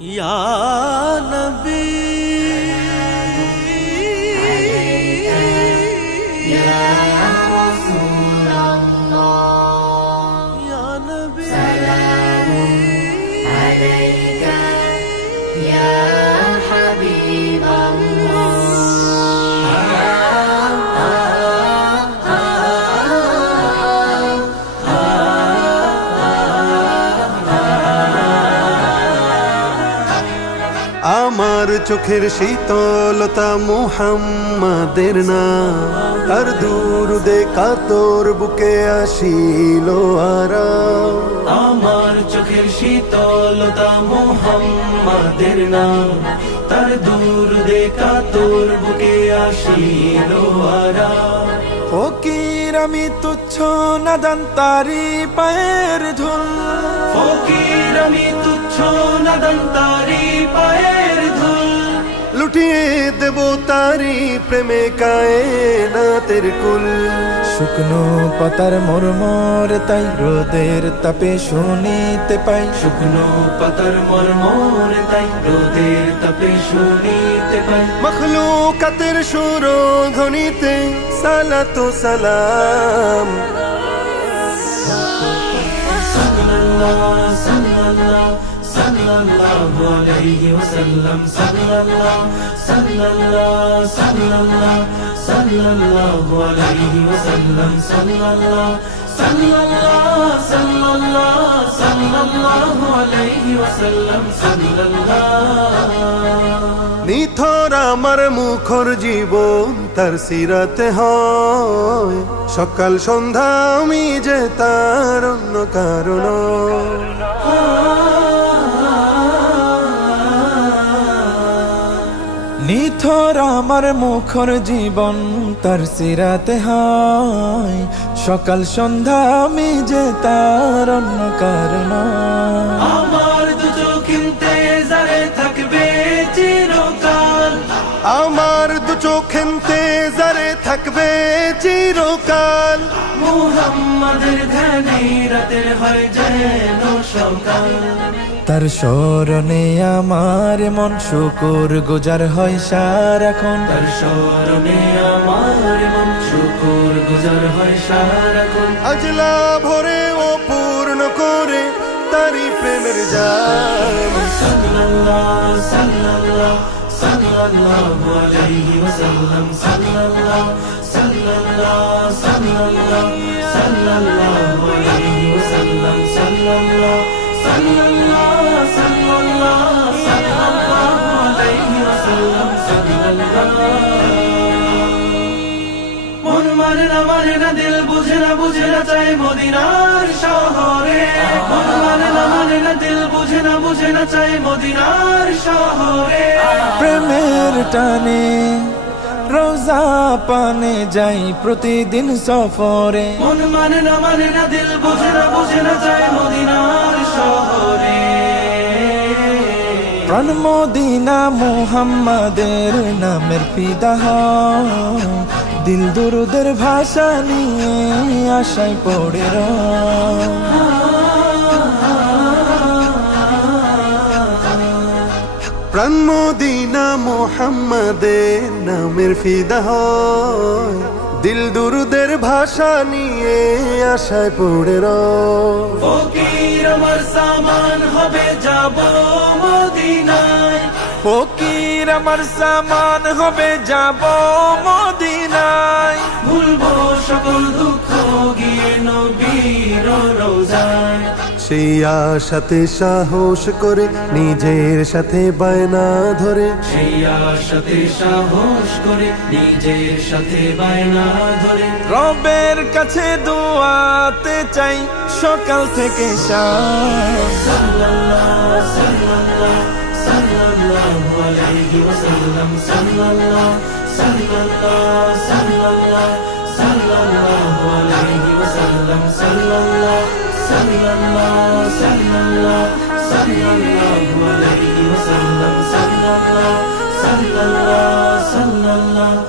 या नबी या रसूल अल्लाह या नबी सलामुन अलैका या हबीब আমার চোখের শীতলতা মুহাম্মাদের নাম, তার দুরুদে কাতর বুকে আসিল আরাম। আমার চোখের শীতলতা মুহাম্মাদের নাম, তার দুরুদে কাতর বুকে আসিল আরাম। ফকির আমি তুচ্ছ নাদান তারি পায়ের ধুল, ফকির আমি তুচ্ছ নাদান তারি পায়ের ধুল, লুটিয়ে দেব তারি প্রেমে কায়নাতের কুল। শুকনো পাতার মরমর তাই রোদের তাপে শুনিতে পাই, শুকনো পাতার মরমর তাই রোদের তাপে শুনিতে পাই। মখলুকাতের সুরধ্বনিতে সালাতু সালাম। সাল্লাল্লাহু সাল্লাল্লাহু সাল্লাল্লাহু আলাইহি ওয়াসাল্লাম, সাল্লাল্লাহু সাল্লাল্লাহু সাল্লাল্লাহু সাল্লাল্লাহু আলাইহি ওয়াসাল্লাম, সাল্লাল্লাহু সাল্লাল্লাহু সাল্লাল্লাহু সাল্লাল্লাহু আলাইহি ওয়াসাল্লাম, সাল্লাল্লাহু। নিথর আমার মুখর জীবন তার সিরাতে হয়, সকাল সন্ধ্যা আমি যে তার অন্য কারণ। নিথর আমার মুখর জীবন তার সিরাতে হয়, সকাল সন্ধ্যা আমি যে তার অন্য কারণ। আমার দু চোখিনতে জারে থাকবে চিরকাল, আমার দু চোখেন্তে জারে থাকবে চিরকাল। মুহাম্মাদের ধ্যানে রাতের হয় যেন সকাল, তার স্মরণে আমার মন শুকুর গুজার হয় সারাক্ষণ। তার স্মরণে আমার মন শুকুর গুজার হয় সারাক্ষণ। আজলা ভরে ও পূর্ণ করে তারি প্রেমের জাম। সাল্লাল্লাহু সাল্লাল্লাহু সাল্লাল্লাহু আলাইহি ওয়াসাল্লাম, সাল্লাল্লাহু সাল্লাল্লাহু সাল্লাল্লাহু সাল্লাল্লাহু আলাইহি ওয়াসাল্লাম, সাল্লাল্লাহু সাল্লাল্লাহু সাল্লাল্লাহু সাল্লাল্লাহু আলাইহি ওয়াসাল্লাম, সাল্লাল্লাহু। মন মানে না দিল বুঝে না চাই মদিনার শহরে। মন মানে না দিল বুঝে না চাই মদিনার শহরে। প্রেমের টানে রোজা পানে যাই প্রতিদিন সফরে। মন মানে না দিল বুঝে না চাই মদিনার শহরে। প্রাণ মদিনা মুহাম্মাদের নামের ফিদা হয়, দিল দুরুদের ভাষা নিয়ে আশায় পড়ে রয়। প্রাণ মদিনা মুহাম্মাদের নামের ফিদা হয়, দিল দুরুদের ভাষা নিয়ে আশায় পড়ে রয়। ফকির আমার সামান হবে যাব মদিনায়, ফকির আমার সামান হবে যাব মদিনায়। ভুলবো সকল দুঃখ গিয়ে নবীর রোজায়। সেই আশাতে সাহস করে নিজের সাথে বায়না ধরে, সেই আশাতে সাহস করে নিজের সাথে বায়না ধরে। রবের কাছে দোয়াতে চাই সকাল থেকে শাম। সাল্লাল্লাহু সাল্লাল্লাহু সাল্লাল্লাহু আলাইহি ওয়াসাল্লাম, সাল্লাল্লাহু সাল্লাল্লাহু সাল্লাল্লাহু সাল্লাল্লাহু আলাইহি ওয়াসাল্লাম, সাল্লাল্লাহু সাল্লাল্লাহু সাল্লাল্লাহু সাল্লাল্লাহু আলাইহি ওয়াসাল্লাম, সাল্লাল্লাহু সাল্লাল্লাহু সাল্লাল্লাহু